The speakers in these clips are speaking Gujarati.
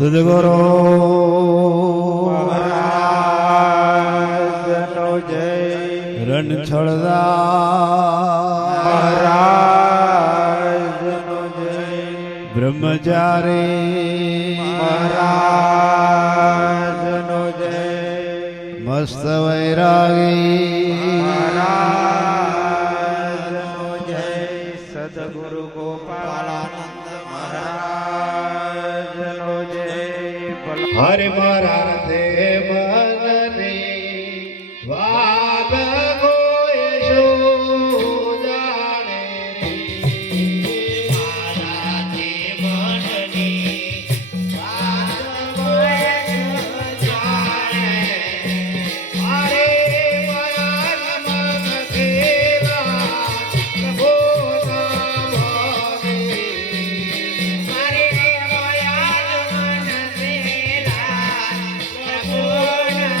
સદગુરુ મહારાજનો જય. રણછોડદાસ મહારાજનો જય. બ્રહ્મચારી મહારાજનો જય. મસ્ત વૈરાગી મહારાજનો જય. સદગુરુ ગોપાળાનંદ મહારાજનો જય. હરે મારા દેવ મનની વાત કોઈ શું જાણે રે. મારા દેવ મનની વાત કોઈ શું જાણે. હરે મારા મન દેવા પ્રભુ નામ હરે. હરે મારા મન દેવા પ્રભુ નામ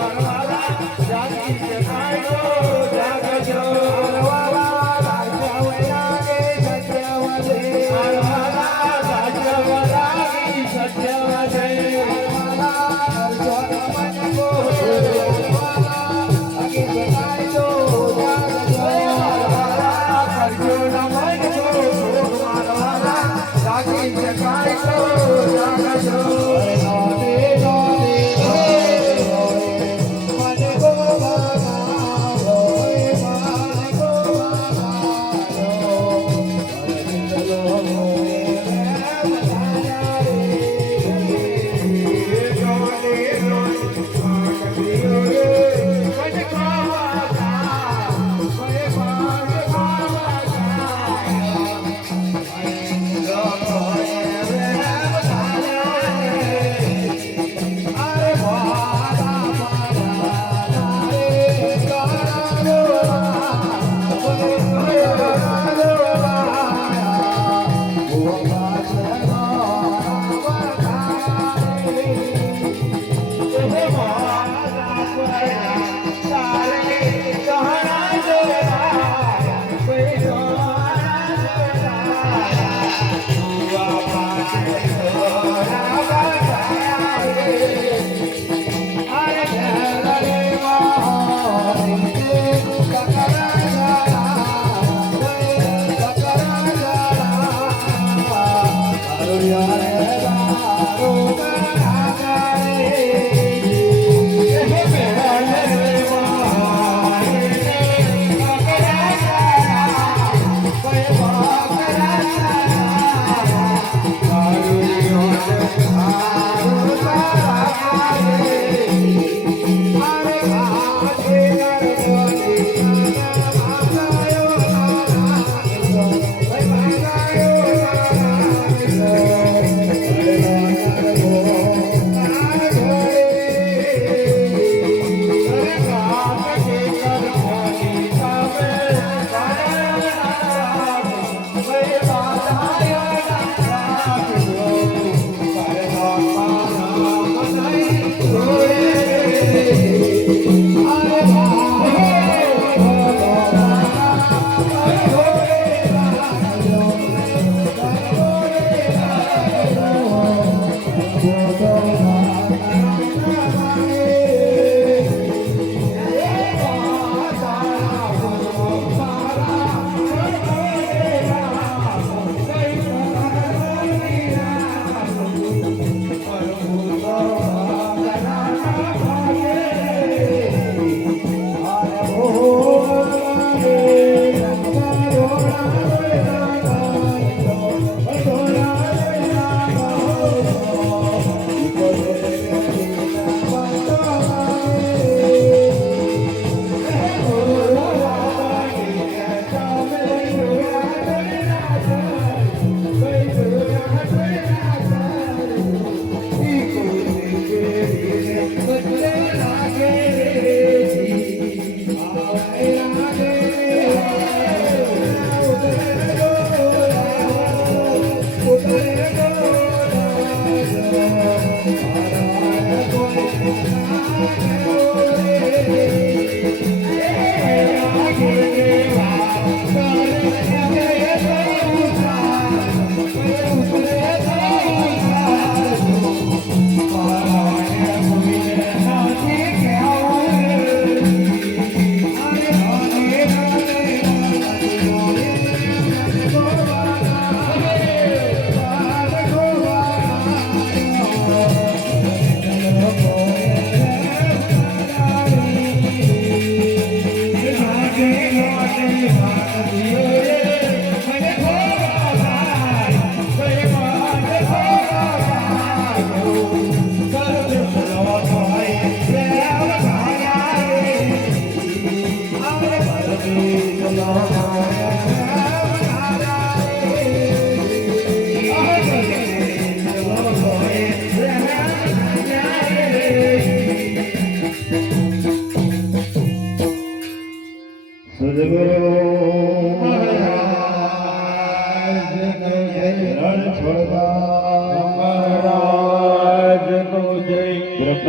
તમારા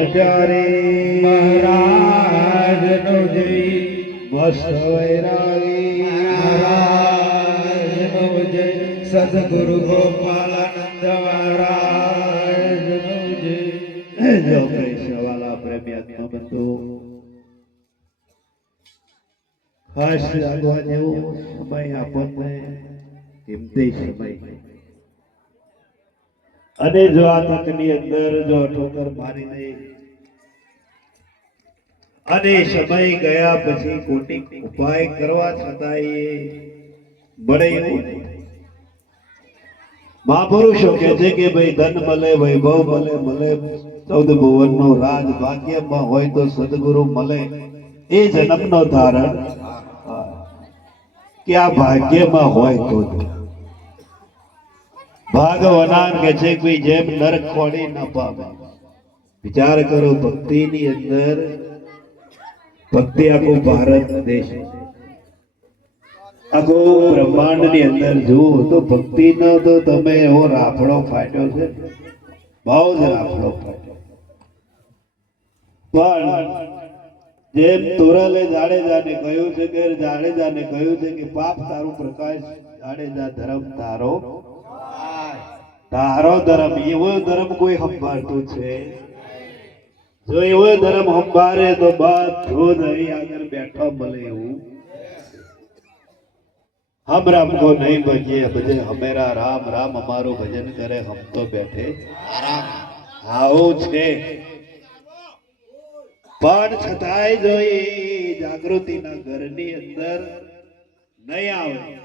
ત્યારે મહારાજનો જય મસ્ત વૈરાગી મહારાજનો જય સદગુરુ ગોપાલાનંદ મહારાજનો જય જો કઈ સવાલા પ્રેમી આત્મબંધુ ખાસ લાગવા જેવો સમય આપણને કિંમતી સમય અને જો આ તકની અંદર જો ઠોકર મારી દે અને સમય ગયા પછી કોટી ઉપાય કરવા છતાં એ બળે એવું મહાપુરુષો કહે છે કે ભાઈ ધન મળે વૈભવ મળે મળે 14 ભુવનનું રાજ ભાગ્યમાં હોય તો સદગુરુ મળે એ જન્મનો ધારણ કે આ ભાગ્યમાં હોય તો જ ભાગવનાર કે છે કે જેમ નરક ખોડી ન પામે વિચાર કરો ભક્તિની અંદર ભક્તિ આખો ભારત દેશ આખો બ્રહ્માંડની અંદર જુઓ તો ભક્તિનો તો તમે એવો રાફડો ફાટ્યો છે બહુ જ રાફડો ફાટ્યો પણ જેમ તોરલે જાડેજાને કહ્યું છે કે જાડેજાને કહ્યું છે કે પાપ તારું પ્રકાશ જાડેજા ધર્મ તારો તારો ધર્મ એવો ધર્મ કોઈ સંભાળતું છે જો એવો ધર્મ સંભાળે તો બધું જ અહીં આગળ બેઠો મળે એવું हम राम को नहीं भजे भजे हमेरा राम राम हमारो भजन करे हम तो बैठे આવું છે પણ છતાંય જો એ જાગૃતિના ઘરની અંદર નહીં આવે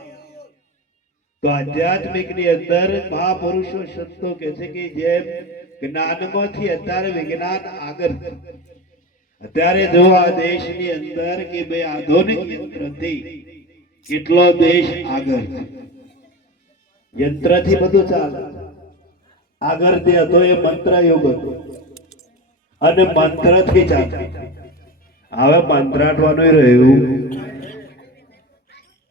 તો આધ્યાત્મિક ની અંદર મહાપુરુષો સંતો કે છે કે જેમ જ્ઞાનમાંથી અત્યારે વિજ્ઞાન આગળ અત્યારે જો આ દેશની અંદર કે ભાઈ આધુનિક યંત્રથી કેટલો દેશ આગળ યંત્રથી બધું ચાલે આગળ તે હતો એ મંત્ર યુગ હતો અને મંત્રથી ચાલે હવે મંત્રાટવાનું રહ્યું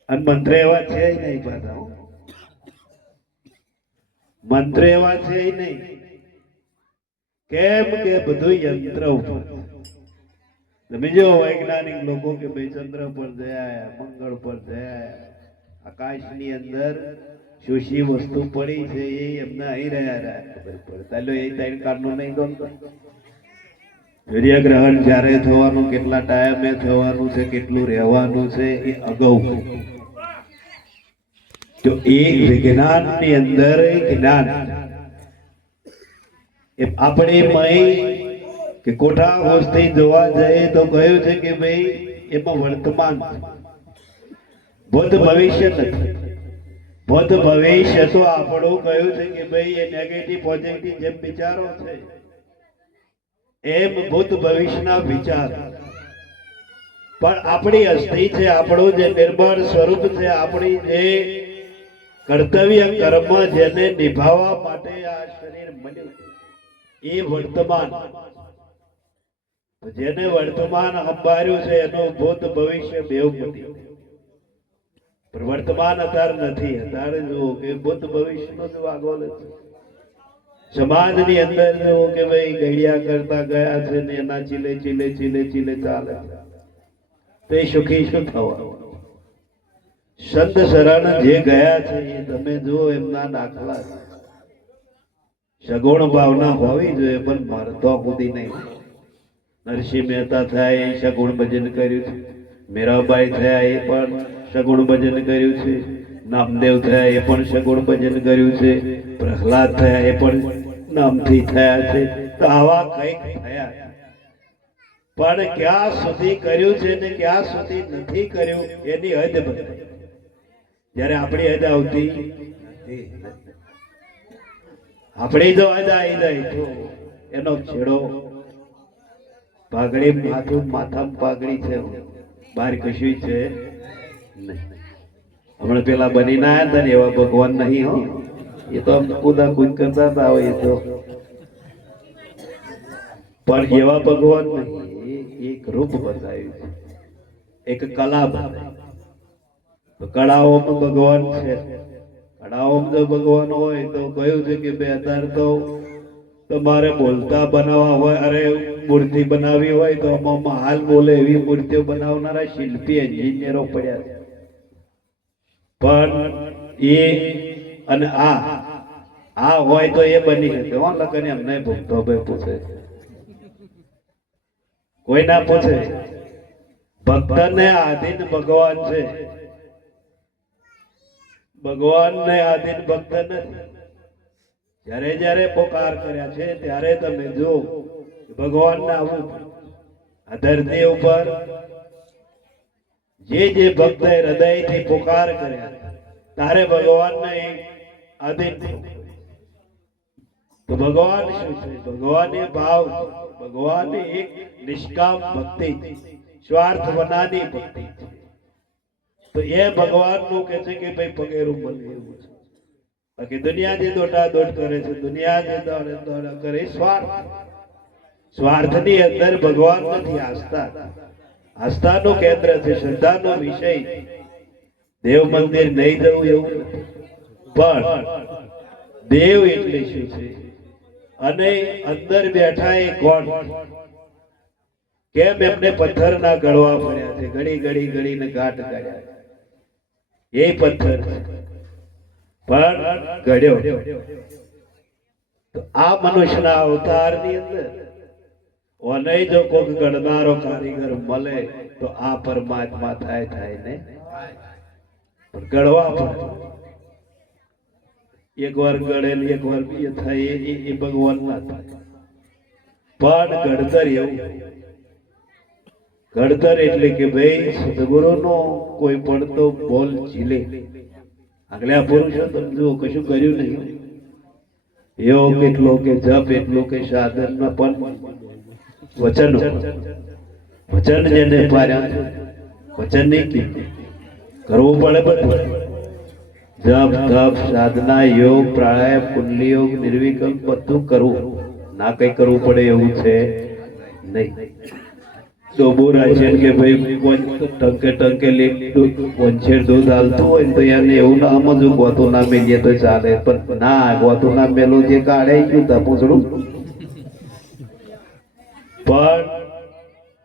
અને મંત્ર એવા છે નહીં પાછા મંત્ર એવા છે નહીં કેમ કે બધું યંત્ર ઉપર તમે જો વૈજ્ઞાનિક લોકો કે ભાઈ ચંદ્ર પર જયા મંગળ પર જયા આકાશની અંદર શું શી વસ્તુ પડી છે એ એમને અહીં રહ્યા ખબર પડતા એ ત્રણ કાળનું નહીં ગમતો સૂર્યગ્રહણ જ્યારે થવાનું કેટલા ટાઈમે થવાનું છે કેટલું રહેવાનું છે એ અગાઉ તો એ વિજ્ઞાનની અંદર જ્ઞાન એ આપણે મય કે કોઠા હોસ્તી જોવા જઈએ તો કહ્યું છે કે ભાઈ એમાં વર્તમાન ભૂત ભવિષ્ય નથી ભૂત ભવિષ્ય તો આપણું કહ્યું છે કે ભાઈ એ નેગેટિવ પોઝિટિવ જેમ વિચારો છે એમ ભૂત ભવિષ્યના વિચાર પણ આપણી અસ્થિ છે આપણું જે નિર્બળ સ્વરૂપ છે આપણી જે કર્તવ્ય કર્મ જેને નિભાવવા માટે આ શરીર મળ્યું એ વર્તમાન જેને વર્તમાન સંભાળ્યું છે એનું ભૂત ભવિષ્ય બેવ મટી પણ વર્તમાન અત્યારે નથી અત્યારે જુઓ કે ભૂત ભવિષ્યનો જ વાગોલ છે સમાજની અંદર જુઓ કે ભાઈ ગળિયા કરતા ગયા છે ને એના ચીલે ચીલે ચીલે ચીલે ચાલે તો એ સુખી શું થવાનું સંત શરણ જે ગયા છે એ તમે જુઓ એમના દાખલા સગુણ ભાવના હોવી જોઈએ પણ મરતો સુધી નહીં નરસિંહ મહેતા થયા એ સગુણ ભજન કર્યું છે મીરાબાઈ થયા એ પણ સગુણ ભજન કર્યું છે નામદેવ થયા એ પણ સગુણ ભજન કર્યું છે પ્રહલાદ થયા એ પણ નામથી થયા છે તો આવા કંઈક થયા પણ ક્યાં સુધી કર્યું છે ને ક્યાં સુધી નથી કર્યું એની હદ બતાવી જયારે આપણી હદ આવતી આપણી જો હદ આવી જાય તો એનો છેડો પાઘડી માથું માથામાં પાઘડી છે બહાર કશું છે નહીં હમણાં પેલા બની ના આવ્યા હતા ને એવા ભગવાન નહીં હો એ તો આમ કુદા કુદ કરતા હતા એ તો પણ એવા ભગવાન નહીં એક રૂપ બતાવ્યું છે એક કલા બતાવી કળાઓમાં ભગવાન છે કળાઓમાં જો ભગવાન હોય તો કહ્યું છે કે બે અત્યારે તો તમારે બોલતા બનાવવા હોય અરે મૂર્તિ બનાવી હોય તો આમાં હાલ બોલે એવી મૂર્તિઓ બનાવનારા શિલ્પી એન્જિનિયરો પડ્યા છે. પણ એ અને આ હોય તો એ બની શકે. લગન એમ નહીં ભૂખતો ભાઈ પૂછે, કોઈ ના પૂછે. ભક્તને આધીન ભગવાન છે, ભગવાનને આધીન ભક્ત નથી. જ્યારે જ્યારે પોકાર કર્યા છે ત્યારે તમે જો ભગવાનને આવવું આ ધરતી ઉપર જે ભક્તે હૃદયથી પોકાર કર્યા તારે ભગવાનને આધીન થવું. તો ભગવાન શું છે? ભગવાન એ ભાવ, ભગવાન એક નિષ્કામ ભક્તિ, સ્વાર્થ વનાની ભક્તિ છે. તો એ ભગવાનનું કે છે કે ભાઈ પગેરું બને એવું છે. બાકી દુનિયા જે દોડા દોડ કરે છે, દુનિયા જે દોડા કરે સ્વાર્થની અંદર ભગવાન નથી. આસ્થાનું કેન્દ્ર છે, શ્રદ્ધાનો વિષય. દેવ મંદિર નહીં જવું એવું નથી, પણ દેવ એટલે શું છે અને અંદર બેઠા એ કોણ? કેમ એમને પથ્થરના ગળવા પડ્યા છે? ઘડીને ગાંઠ કાઢ્યા એ પથ્થર છે પણ ઘડ્યો. તો આ મનુષ્યના અવતારની અંદર ઓને જો કોઈ ગણનારો કારીગર મળે તો આ પરમાત્મા થાય ને. પણ ગળવા પડે. એક વાર ગળેલ એક વાર બીએ થાય એ ભગવાન ના થાય. પણ ઘડતર એવું, ઘડતર એટલે કે ભાઈ સદગુરુનો કોઈ પણ તો બોલ ઝીલે. આગલા પુરુષો તમે જુઓ કશું કર્યું નહીં. યોગ એટલો કે જપ એટલો કે સાધન પણ વચન જેને પાર્યા વચન નહીં કરવું પડે. બધું જપ તપ સાધના યોગ પ્રાણાયામ કુંડલી યોગ નિર્વિકલ્પ બધું કરવું. ના કઈ કરવું પડે એવું છે નહીં. તો બોરા છે કે ભાઈ ટંકે વંછેર દૂધ હાલતું હોય તો એને એવું ના સમજવું ગોતું ના મેલીએ તો ચાલે. પણ ના, ગોતું ના મેલું જે કાઢે ગયું તપુસડું. પણ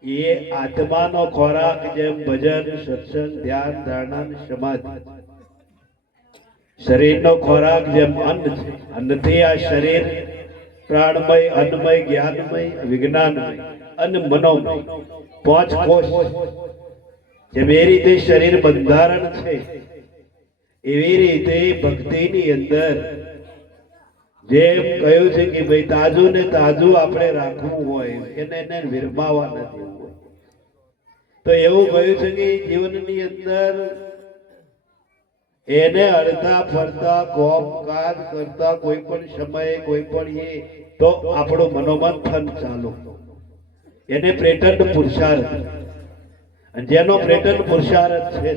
એ આત્માનો ખોરાક જેમ ભજન સત્સંગ ધ્યાન ધારણા સમાધિ, શરીરનો ખોરાક જેમ અન્ન છે. અન્નથી આ શરીર પ્રાણમય અન્નમય જ્ઞાનમય વિજ્ઞાનમય અને મનોમય પાંચ કોષ. જેમ એ રીતે શરીર બંધારણ છે એવી રીતે ભક્તિની અંદર જેમ કહ્યું છે કે ભાઈ તાજું ને તાજું આપણે રાખવું હોય, એને વિરમાવા નથી હોય. તો એવું કહ્યું છે કે જીવનની અંદર એને અડતા ફરતા કોમકાજ કરતા કોઈ પણ સમયે કોઈ પણ તો આપણું મનોમંથન ચાલુ. એને પ્રેટન પુરુષાર્થ. અને જેનો પ્રેટન પુરુષાર્થ છે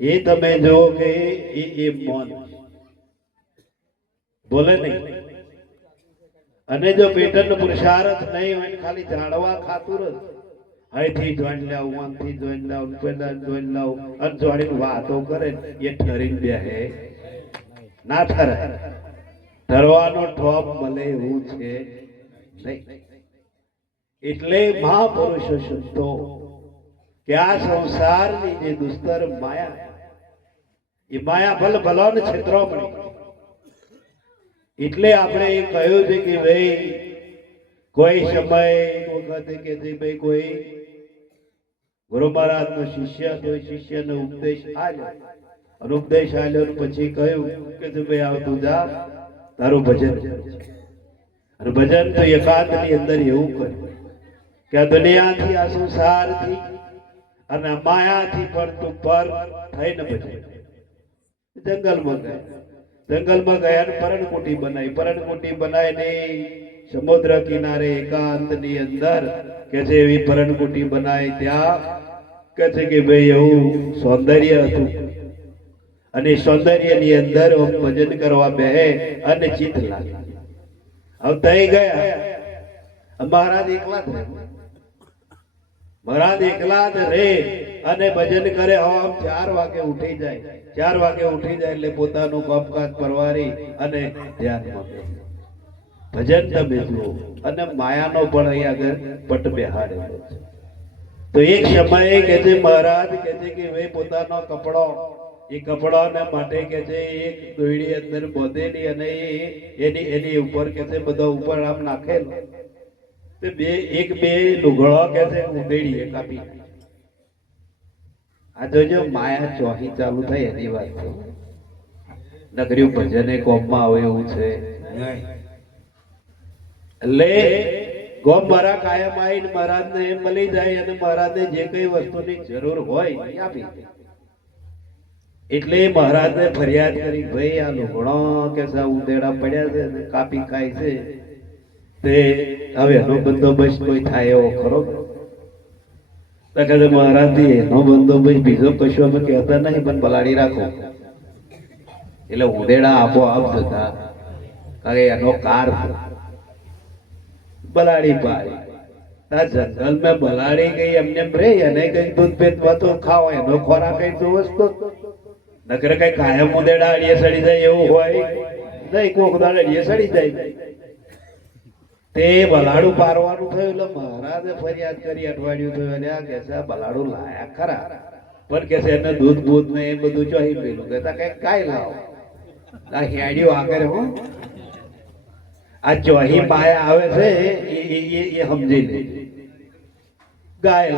એ તમે જુઓ કે એ મૌન બોલે નહીં. અને જો પેટન પુરુષાર્થ નહીં હોય ખાલી જાણવા ખાતું જ અહીંથી જોઈન લાવું આમથી જોઈન લાવું પેલા જોઈન લાવું અને જોડીને વાતો કરે એ ઠરીને બેહે ના ઠરે. ઠરવાનો ઠોપ મળે એવું છે નહીં. એટલે મહાપુરુષો સંતો કે આ સંસારની જે દુસ્તર માયા એ માયા ભલો ને છેતરામણી. એટલે આપણે એ કહ્યું છે કે ભાઈ કોઈ સમય વખતે કે ભાઈ કોઈ ગુરુ મહારાજ નો શિષ્ય કોઈ શિષ્યનો ઉપદેશ આલ્યો અને ઉપદેશ આલ્યો પછી કહ્યું કે ભાઈ આવ તું જા તારું ભજન. અને ભજન તો એકાંત ની અંદર એવું કર્યું કે આ દુનિયાથી આ સંસારથી અને માયાથી પણ તું પર થઈને ભજન. જંગલમાં ગયા ને પરણકુટી બનાવીને સમુદ્ર કિનારે એકાંત ની અંદર કે છે એવી પરણકુટી બનાવી. ત્યાં કે છે કે ભાઈ એવું સૌંદર્ય હતું અને સૌંદર્ય ની અંદર ભજન કરવા બેહે અને ચિત્ત લાગે. હવે તઈ ગયા મહારાજ એકલા જ રહે અને ભજન કરે. આમ 4 વાગે ઉઠી જાય એટલે પોતાનું કામકાજ પરવારી અને ધ્યાનમાં બેસે. ભજન તમે જુઓ અને માયાનો પણ અહીં આગળ પટ બેહાડેલો છે. તો એક સમયે કે છે મહારાજ કે છે કે ભાઈ પોતાનો કપડો એ કપડાને માટે કે છે એક દોયડી અંદર બોધેલી અને એની એની ઉપર કે છે બધા ઉપર આમ નાખેલો તે એક બે લુગડો કે છે ઉદેડીએ કાપી. આ જોજો માયા ચોહી ચાલુ થઈ એની વાત છે. નગરી ભજને કોમમાં આવે એવું છે એટલે ગોમ મારા કાયમ આવીને મહારાજને એમ મળી જાય અને મહારાજને જે કઈ વસ્તુની જરૂર હોય એ આપી દે. એટલે મહારાજને ફરિયાદ કરી ભાઈ આ લુગડો કે સા ઉદેડા પડ્યા છે અને કાપી ખાય છે તે હવે એનો બંદોબસ્ત કોઈ થાય એવો ખરો? મહારાજ એનો બંદોબસ્ત બીજો કશો અમે કહેતા નહીં પણ બલાડી રાખો એટલે ઉદેડા આપો આપ જતા કારણ એનો કાર બલાડી પાડી જંગલ મેં બલાડી ગઈ એમને રે એને કઈ દૂધ પેટમાં તો ખાઓ એનો ખોરાક કઈ તો વસ્તુ નકર કઈ કાયમ ઉદેડા અડીએ સડી જાય એવું હોય નહીં. કોક દાડે અડીએ સડી જાય તે બલાડું પારવાનું થયું એટલે મહારાજે ફરિયાદ કરી અઠવાડિયું થયું અને આ કે છે બલાડું લાયા ખરા પણ કે છે એને દૂધ બૂધ ને એ બધું ચોહી પેલું કહેતા કઈ કાઈ લાવો આ હેડિયો આગળ હો આ ચોહી પાયા આવે છે એ સમજી લે. ગાય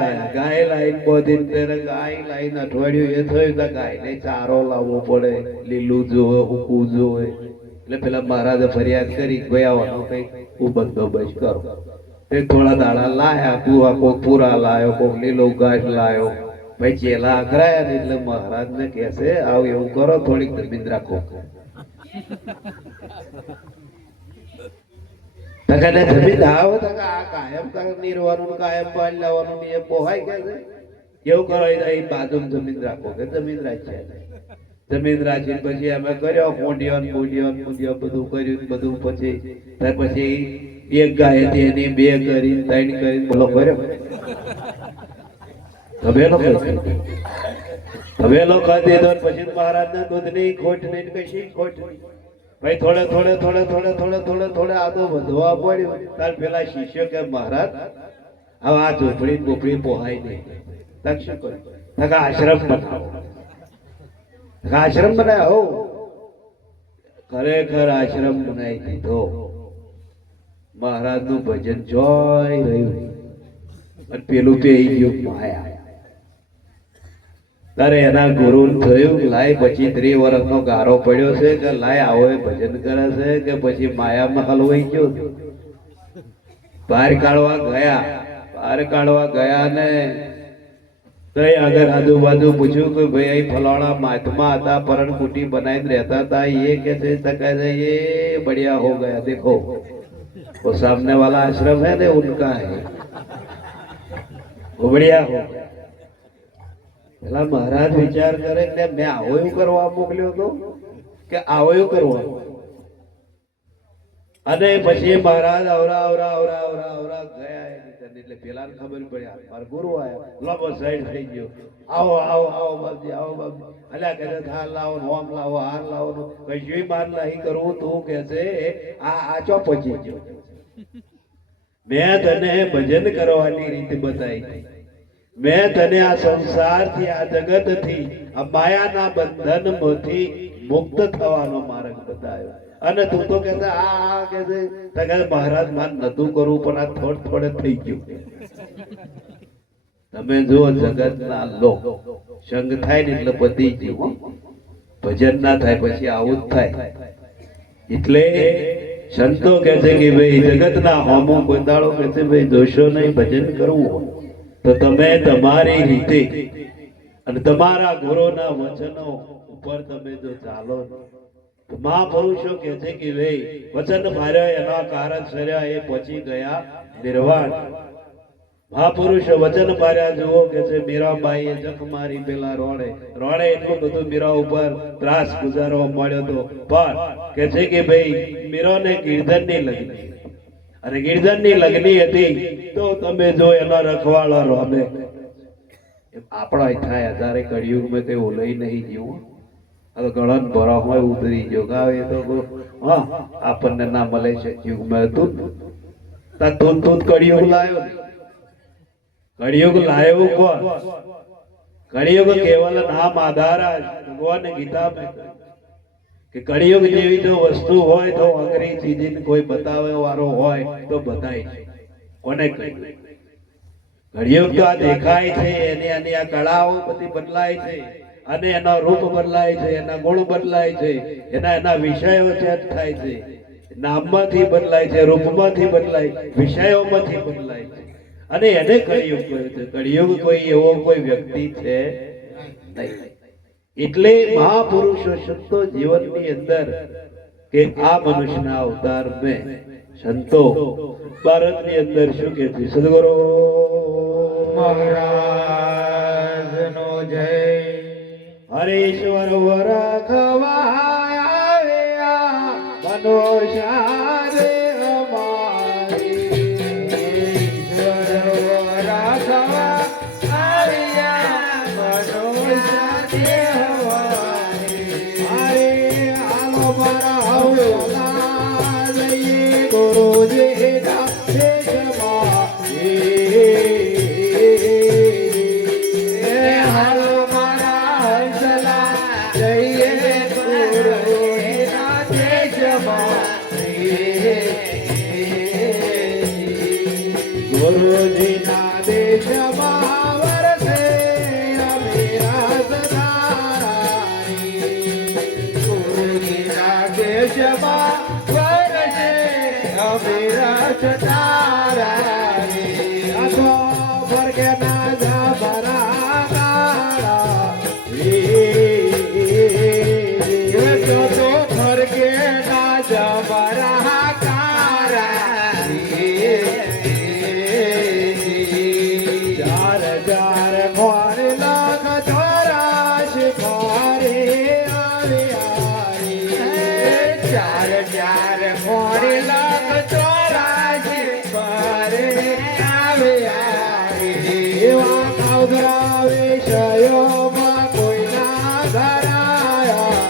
લાઈન બોધી ગાય લાઈન અઠવાડિયું એ થયું તો ગાય ને ચારો લાવવો પડે, લીલું જોવે ઉકું જોવે એટલે પેલા મહારાજે ફરિયાદ કરી ભાઈ આવવાનો કઈ બંદોબસ્ત કરો. તે થોડા દાડા લાયા કુવા કોક પૂરા લાયો કોક લીલો ઘાસ લાયો ભાઈ ચેલા અકરાયા ને એટલે મહારાજ ને કે છે આવ એવું કરો થોડીક જમીન રાખો. જમીન આવો તો આ કાયમ નીરવાનું કાયમ પાણી લાવવાનું એ પોહાય કે છે એવું કરો એ બાજુ જમીન રાખો કે જમીન રાખ્યા. જમીન રાખી પછી અમે કર્યો મોઢિયો બધું કર્યું બધું પછી એક ગાય હતી એની બે કરી ત્રણ કરી બોલો કર્યો તબેલો કરી દીધો. પછી મહારાજ ને દૂધ ની ખોટ નહીં કશી ખોટ નહીં ભાઈ થોડે આદો વધવા પડ્યું તાર પેલા શિષ્યો કે મહારાજ હવે આ ઝોપડી બોપડી પોહાય નહીં શું કર્યું આશ્રમ બનાવો. આશ્રમ બનાવ્યો ખરેખર આશ્રમ બનાવી દીધો. મહારાજ નું ભજન જોઈ રહ્યું અને પેલું પેઈ ગયું માયા. તારે એના ગુરુ થયું લાય પછી 3 વર્ષનો ગારો પડ્યો છે કે લાય આવો ભજન કરે છે કે પછી માયામાં હલવાઈ ગયો. બહાર કાઢવા ગયા ને આગળ આજુબાજુ પૂછ્યું કે ભાઈ અહીં ફલાણા મહાત્મા હતા પરણ કુટી બનાવીને રહેતા હતા ये कैसे सका है ये बढ़िया हो गया देखो वो सामने वाला आश्रम है ना उनका है वो बढ़िया हो गया. પેલા મહારાજ વિચાર કરે કે મેં આવો એવું કરવા મોકલ્યો હતો કે આવો એવું કરવા અને પછી મહારાજ આવરા ગયા એટલે પેલા ખબર પડી મારા ગુરુ આયા લાંબો સાઈડ થઈ ગયો આવો બાપજી અલ્યા કે હાર લાવો હોમ લાવો હાર લાવો કશું માર નહીં કરવું તું કે છે આ ચો પહોંચી ગયો. મેં તને ભજન કરવાની રીત બતાવી. મેં તને આ સંસારથી આ જગતથી આ માયાના બંધનમાંથી મુક્ત થવાનો માર્ગ બતાવ્યો અને તું તો કહેતા આ કે છે મહારાજ માન નતું કરવું પણ આ થોડે થઈ ગયું. તમે જો જગતના લોક સંગ થાય ને એટલે પતી ગયું. ભજન ના થાય પછી આવું જ થાય. એટલે સંતો કહે છે કે ભાઈ જગતના હોમો કોઈ દાડો કહે છે ભાઈ જોશો નહીં ભજન કરવું હોય તો તમે તમારી રીતે અને તમારા ગુરુના વચનો ઉપર તમે જો ચાલો. મહાપુરુષો કે છે કે ભાઈ વચન માર્યા એના કારણ સર્યા એ પહોંચી ગયા નિર્વાણ. મહાપુરુષો વચન માર્યા જુઓ કે છે મીરાબાઈ એ જખ મારી પેલા રોડે એટલું બધું મીરા ઉપર ત્રાસ ગુજારવા મળ્યો હતો પણ કે છે કે ભાઈ મીરાને ગિરધર ની લગની અને ગિરધર ની લગની હતી તો તમે જો એનો રખવાળો રોમે આપણા થાય હજારે કળિયુગ માં કઈ ઓલઈ નહીં જીવું આ તો ઘણા ભરા હોય ઉતરી ગયો ગાવે તો હા આપણને ના મળે છે યુગમાં હતું તા તું કળિયુગ લાયો ને. કળિયુગ લાયો કોણ? કળિયુગ કેવલ નામ આધારા જ. ભગવાને ગીતા में કે કળિયુગ જેવી જો વસ્તુ હોય તો અંગ્રેજી ચીજીને કોઈ બતાવે વાળો હોય તો બતાય છે. કોને કહ્યું? કળિયુગ તો આ દેખાય છે એની આ કળાઓ બધી બદલાય છે અને એનો રૂપ બદલાય છે, એના ગુણ બદલાય છે, એના વિષયો ચેન્જ થાય છે. નામમાંથી બદલાય છે, રૂપમાંથી બદલાય, વિષયોમાંથી બદલાય છે અને એને કળિયુગ કહ્યું છે. કળિયુગ કોઈ એવો કોઈ વ્યક્તિ છે નહીં. એટલે મહાપુરુષો સંતો જીવનની અંદર કે આ મનુષ્યના અવતાર में સંતો ભારતની અંદર શું કહે છે? સદગુરુ મહારાજનો જય. હરેશ્વર વરખવા આવ્યા મનોષા રે અમારી. ઈશ્વર વરખવા આવ્યા મનોષા દેહવારી. હરે આલો મારા હવલા લઈએ ગુરુજીના દેશમાં. હાલો મારા હંસલા જઈએ ગુરુના દેશમાં. ગુરુજીના દેશમાં વરસે અમીરા સદારાની. ગુરુજીના દેશમાં વરસે અવિરત તારાની. આખો વર્ગના જાબરા કાળા. તો ફરકે ના જબરા કારાની. ચાર ચાર ખોર લાખ ચોરાશ ખોરે આવ્યા. ચાર ચાર મોરી લાખ ચોરાશી પરે આવ્યા. એવા કાવગરા વિષયોમાં કોઈના ધરાયા.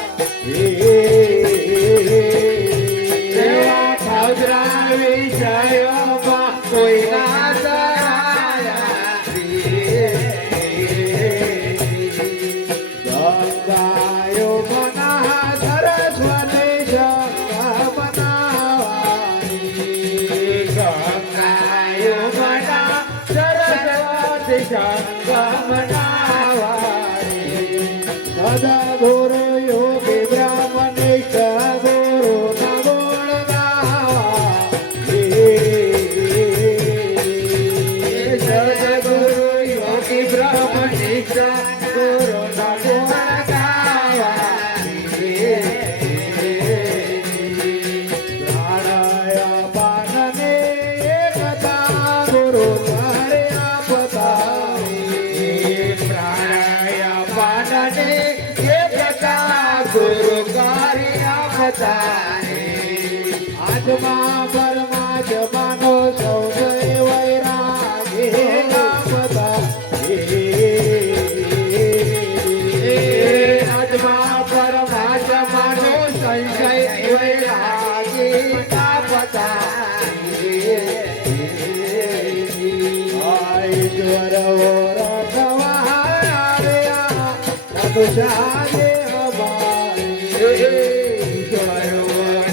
એવા ખાવજરા વિષયોમાં કોઈ ના ધરાયા. ગંગાયો મના સરસ્વતી શંખ બનાવાની. ગંગાયો મના સરસ્વતી શંખ મનાવાની. સદગુરુ યોગી બ્રહ્મનિષ્ઠ ગુરુ ના ગુણ ગાવા. સદગુરુ યોગી બ્રહ્મનિષ્ઠ ગુરુ ના ગુણ પ્રાણાયા પાનને એકતા ગુરુ તારે આપતાવી. પ્રાણાયા પાનને એકતા ગુરુ કાર્યા પતાની. આત્મા પરમાત્માનો સૌને વૈરાગી આપતા. આત્મા પરમાત્માનો સંશય વૈરાગી તાપતાની. ઈશ્વર રખવા આવ્યા મનુષ્ય દેહવારી.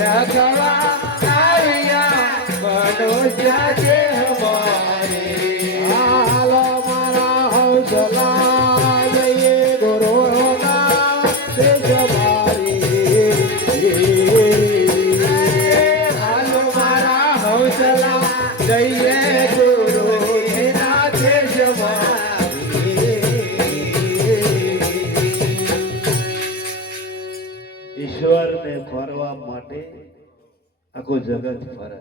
રખવા આવ્યા મનુષ્ય દેહવારી. હાલો મારા હંસલા જઈએ ગુરુના દેશવારી. હાલો મારા હંસલા જઈએ ગુરુના દેશમાં. ઈશ્વરને ખોરવા માટે આખું જગત ફરે,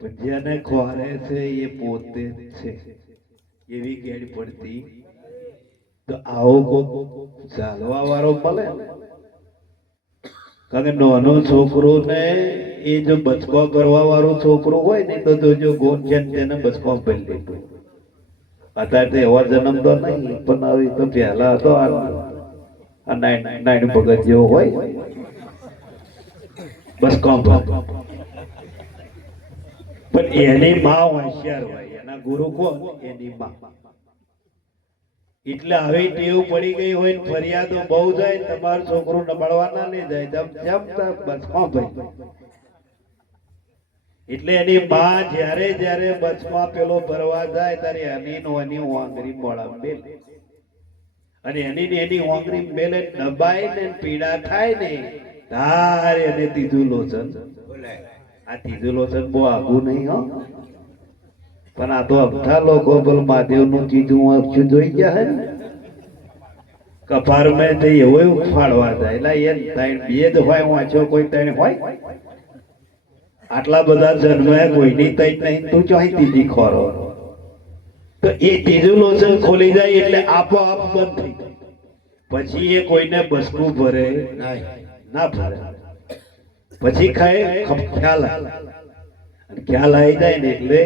પણ જેને ખોરે છે એ પોતે જ છે એવી ગેડ પડતી. તો આવો કોક ચાલવા વાળો મળે ને. કારણ કે નાનો છોકરો ને એ જો બચકો કરવા વાળું છોકરું હોય ને તો જો ગોળ છે તેને બચકો ભરી લીધું. અત્યારે તો એવા જન્મ તો નહીં પણ હવે તો પહેલા હતો આ આ નાયણ ભગત જેવો હોય બસ કોમ પણ એની માં હોશિયાર હોય, એના ગુરુ કોણ? એની માં. એટલે આવી ટેવ પડી ગઈ હોય ને ફરિયાદો બહુ જાય, તમારું છોકરું નબળવાના નહીં જાય બસ કોમ ભાઈ. એટલે એની માં જ્યારે જ્યારે બસમાં પેલો ભરવા જાય ત્યારે એની વાંગરી મોડા મેલ અને એની વાંગરી મેલે દબાય ને પીડા થાય ને તારે એને ત્રીજું લોચન. આ ત્રીજું લોચન બહુ આઘું નહીં હો, પણ આ તો અમથા લોકો બોલ મહાદેવ નું ચીજું અક્ષું જોઈ ગયા હે ને કપાર મેં જઈ એવું ઉફાડવા જાય. એટલે એ ત્રણ બે જ હોય, વાંચો કોઈ ત્રણ હોય? આટલા બધા જન્મે કોઈની તઈ નહીં, તું ચોહી ત્રીજી ખોરો. તો એ ત્રીજું લોચન ખોલી જાય એટલે આપોઆપ બંધ થઈ જાય. પછી એ કોઈને બસકું ભરે ના ભરે. પછી ખ્યાલ આવી જાય ને એટલે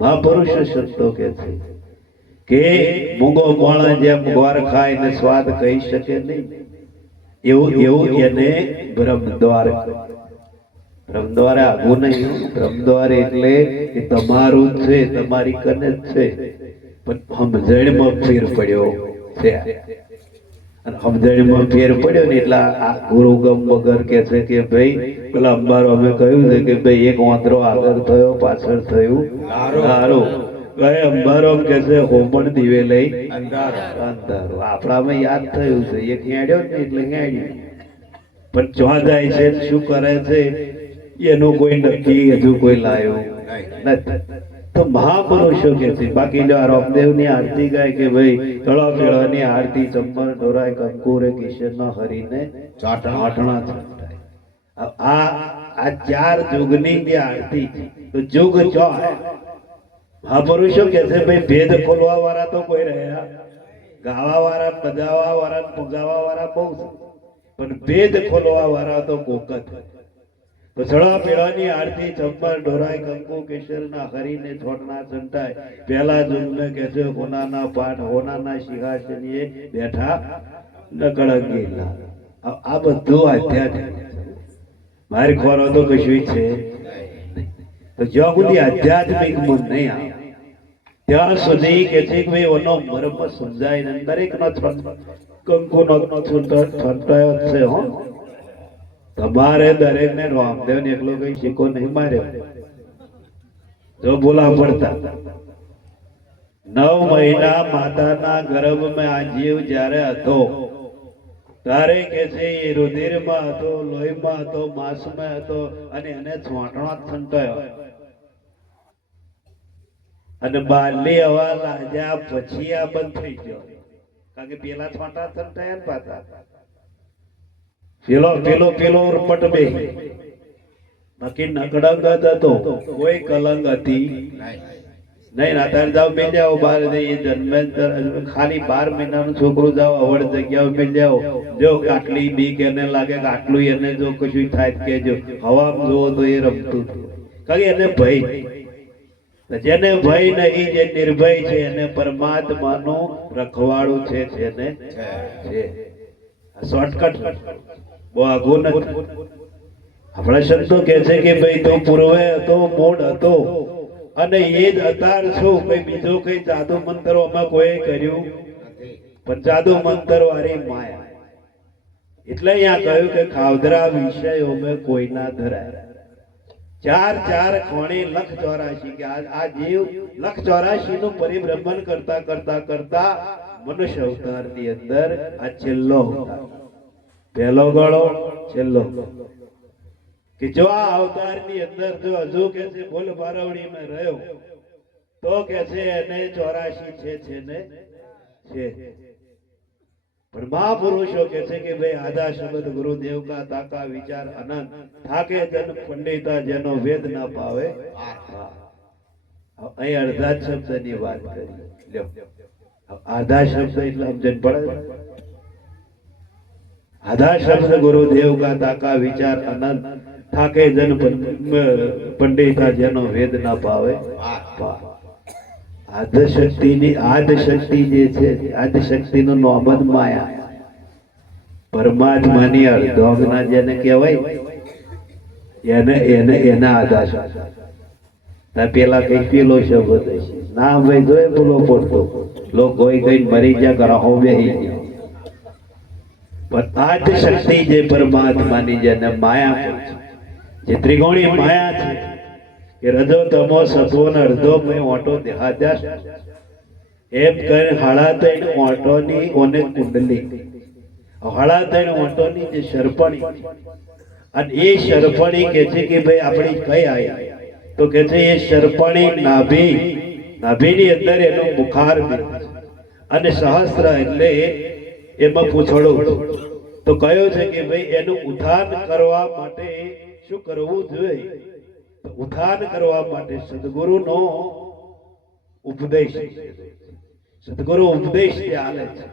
મહાપુરુષો શબ્દો કે છે કે મૂંગો માણસ જેમ ગોર ખાય ને સ્વાદ કહી શકે નહીં, એવું એને બ્રહ્મદ્વાર. બ્રહ્મદ્વારે આવું નહીં. બ્રહ્મદ્વાર એટલે એ તમારું જ છે, તમારી કને જ છે, પણ સમજણમાં ફેર પડ્યો છે. સમજણમાં ફેર પડ્યો ને એટલે આ ગુરુ ગમ વગર કે છે કે ભાઈ પેલા અંબારો અમે કહ્યું છે કે ભાઈ એક વાંદરો આગળ થયો પાછળ થયું સારું. અંબારો કે છે હોમણ દીવે લઈ અંધારું. આપણામાં યાદ થયું છે એક હેડ્યો ને એટલે હેડ્યું, પણ ચોં જાય છે શું કરે છે એનું કોઈ નક્કી હજુ કોઈ લાયો નથી. તો મહાપુરુષો કે છે. બાકી જો રામદેવ ની આરતી ગાય કે ભાઈ તળા પેળા ની આરતી ચંપર ઢોરાય કંકુરે કિશોર ના હરીને ચાટણા છંટાય. આ ચાર યુગની જે આરતી તો યુગ ચો મહાપુરુષો કે છે ભાઈ ભેદ ખોલવા વાળા તો કોઈ રહ્યા, ગાવા વાળા બજાવવા વાળા પુગાવા વાળા બહુ, પણ ભેદ ખોલવા વાળા તો કોક જ. તો સળા પેળાની આરતી ચંપર ઢોરાય કંકુ કેસર ના હરીને છોડના સંતાય. પહેલા જુગમે કે છે હોનાના પાઠ હોનાના સિંહાસનીએ બેઠા નકળંગી. આ બધું આધ્યાત્મિક. મારી ખોરો તો કશું છે તો જ્યાં સુધી આધ્યાત્મિક મન નહીં આવે ત્યાં સુધી કે છે કે ભાઈ એનો મર્મ સમજાય ને દરેક નો કંકુ નો છંટાયો છે. હો તમારે દરેક ને રામદેવ ને એકલો કઈ શીખો નહીં માર્યો જો બોલા પડતા. 9 મહિના માતાના ગર્ભમાં આ જીવ જ્યારે હતો ત્યારે કે છે એ રુધિરમાં હતો, લોહીમાં હતો, માંસમાં હતો અને એને છોંટણો છંટાયો. અને બારલી હવા લાગ્યા પછી આ બંધ થઈ ગયો, કારણ કે પેલા છોંટા છંટાયા ને પાછા પેલો ઉરપટ બે. બાકી નકડંગ હતો, કોઈ કલંગ હતી નહીં. અત્યારે જાઓ મિલ જાઓ બહાર જઈએ જન્મે ખાલી 12 મહિનાનું છોકરું જાઓ અવળ જગ્યાઓ મિલ જાઓ. જો આટલી બીક એને લાગે કે આટલું એને જો કશું થાય કેજો. હવામાં જોવો તો એ રમતું કારણ કે એને ભય. જેને ભય નહીં, જે નિર્ભય છે એને પરમાત્માનું રખવાડું છે. જેને છે શોર્ટકટ બહુ આઘું નથી. આપણા શબ્દો કે છે કે ભાઈ તું પૂર્વે હતો, મૂળ હતો અને એ જ અતાર છું. કઈ બીજો કઈ જાદુ મંત્રો અમે કોઈ કર્યું પણ જાદુ મંત્ર વાળી માયા. એટલે અહીંયા કહ્યું કે ખાવદરા વિષયો મેં કોઈ ના ધરાય. 4 ખૂણે 184 કે આ જીવ 184 નું પરિભ્રમણ કરતા કરતા કરતા મનુષ્ય અવતાર ની અંદર આ છેલ્લો અવતાર, પહેલો ગળો છેલ્લો. કે જો આ અવતાર ની અંદર જો હજુ કે છે બોલ બારવડી માં રહ્યો તો કે છે એને 84 છે ને છે. પણ મહાપુરુષો કે છે કે ભાઈ આધા શબ્દ ગુરુદેવ કા તાકા વિચાર અનંત થાકે જન પંડિતા જેનો વેદ ના પાવે. અહીં અડધા શબ્દ ની વાત કરી. આધા શબ્દ એટલે સમજણ પડે. આધા શબ્દ ગુરુદેવ કા તાકા વિચાર અનંત થાકે જન પંડિતા જેનો વેદ ના પાવે. આદ્ય શક્તિ જે છે, આદ્ય શક્તિ નું નામ જ માયા. પરમાત્માની અર્ધોંગના જેને કહેવાય એને એને એના આધાર પેલા કઈ પેલો શબ્દ હશે ના ભાઈ જોઈ બોલો પડતો લોકો કોઈ કઈ મરી જા ગ્રહો બેહી ગયા પણ આદ શક્તિ જે પરમાત્માની જેને માયા કહે છે, જે ત્રિગુણી માયા છે કે રજો તમો સત્વો ને અર્ધો મેં ઓટો દેહાદ્યાસ એમ કરી હાડા તૈણ ઓટોની ઓને કુંડલી હાડા તૈણ ઓટોની જે શરપણી અને એ શરપણી કે છે કે ભાઈ આપણી કઈ આવી તો કે છે એ શરપણી નાભીની અંદર એનું બુખાર અને સહસ્ત્ર એટલે એમાં પૂછડો તો કયો છે કે ભાઈ એનું ઉત્થાન કરવા માટે શું કરવું જોઈએ? ઉત્થાન કરવા માટે સદગુરુનો ઉપદેશ, સદગુરુ ઉપદેશ આલે છે.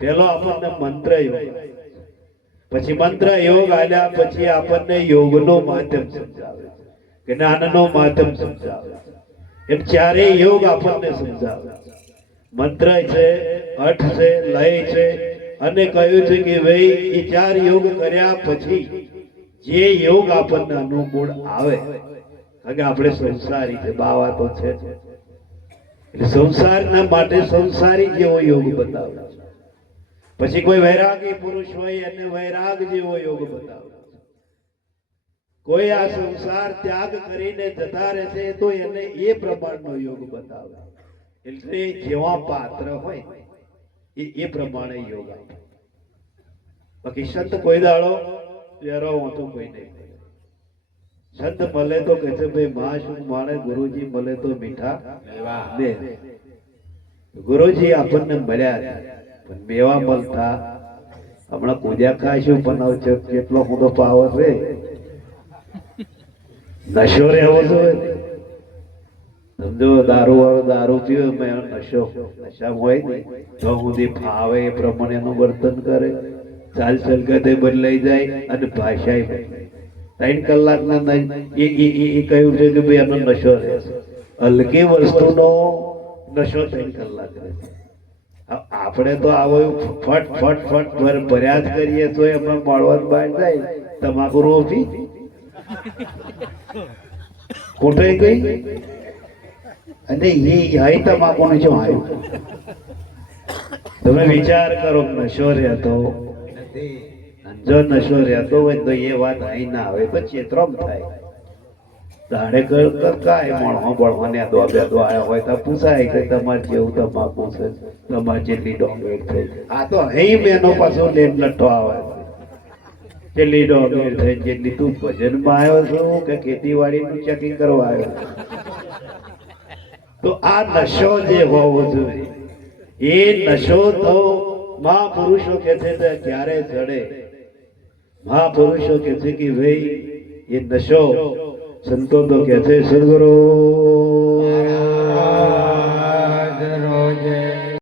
પેલો આપણને મંત્ર યોગ, પછી મંત્ર યોગ આલ્યા પછી આપણને યોગનો માધ્યમ સમજાવે કે જ્ઞાનનો માધ્યમ સમજાવે, એમ ચારેય યોગ આપણને સમજાવે. મંત્ર છે, અર્થ છે, લય છે અને કહ્યું છે કે ભાઈ એ ચાર યોગ કર્યા પછી જે યોગ આપણને અનુકૂળ આવે, કારણ કે આપણે સંસારી છે, બાવા તો છે એટલે સંસારના માટે સંસારી જેવો યોગ બતાવે. પછી કોઈ વૈરાગી પુરુષ હોય એને વૈરાગ જેવો યોગ બતાવે. કોઈ આ સંસાર ત્યાગ કરીને જતા રહેશે તો એને એ પ્રમાણનો યોગ બતાવે. એટલે જેવા પાત્ર હોય એ પ્રમાણે યોગ આપે. બાકી સંત કોઈ દાડો પ્યારો હોતું કોઈ નહીં. સંત મળે તો કહે છે ભાઈ માં શું માણે, ગુરુજી મળે તો મીઠા દે. ગુરુજી આપણને મળ્યા પણ મેવા મળતા હમણાં પૂજા ખાઈશું પણ કેટલો મોટો પાવર રે, નશો રહેવો જોઈએ. સમજો દારૂ વાળો દારૂ પીવે નશો, નશામાં હોય ને તો સુધી ફાવે એ પ્રમાણે એનું વર્તન કરે, ચાલ ચલકતે બદલાઈ જાય અને ભાષા બદલાય. 3 કલાકના એ કહ્યું છે કે ભાઈ એનો નશો રહેશે. હલકી વસ્તુનો નશો 3 કલાક રહેશે. આપણે તો આવો ફટ ફટ ફટ ભર્યા જ કરીએ તો એમાં મળવા બહાર જાય તમાકુ રોપી કોટાઈ ગઈ અને એ અહીં તમાકુનું શું આવ્યું? તમે વિચાર કરો, નશો રહેતો જો નશો રહેતો હોય તો એ વાત અહીં ના આવે તો ચેતરમ થાય. દાડે કાંઈ મણો બળવાને દોબે દોડ્યા હોય તો પૂછાય કે તમારે જેવું તમાકુ છે, તમારે જેટલી ડોંગેટ થઈ. આ તો અહીં મેનો પાછો લેન લઠ્ઠો આવે જેટલી ડોંગેટ થઈ, જેટલી તું ભજનમાં આવ્યો છો કે ખેતીવાડીનું ચેકિંગ કરવા આવ્યો. તો આ નશો જે હોવો જોઈએ એ નશો તો મહાપુરુષો કે છે ક્યારે ચડે? મહાપુરુષો કે છે કે ભાઈ એ નશો સંતો તો કે છે સદગુરુ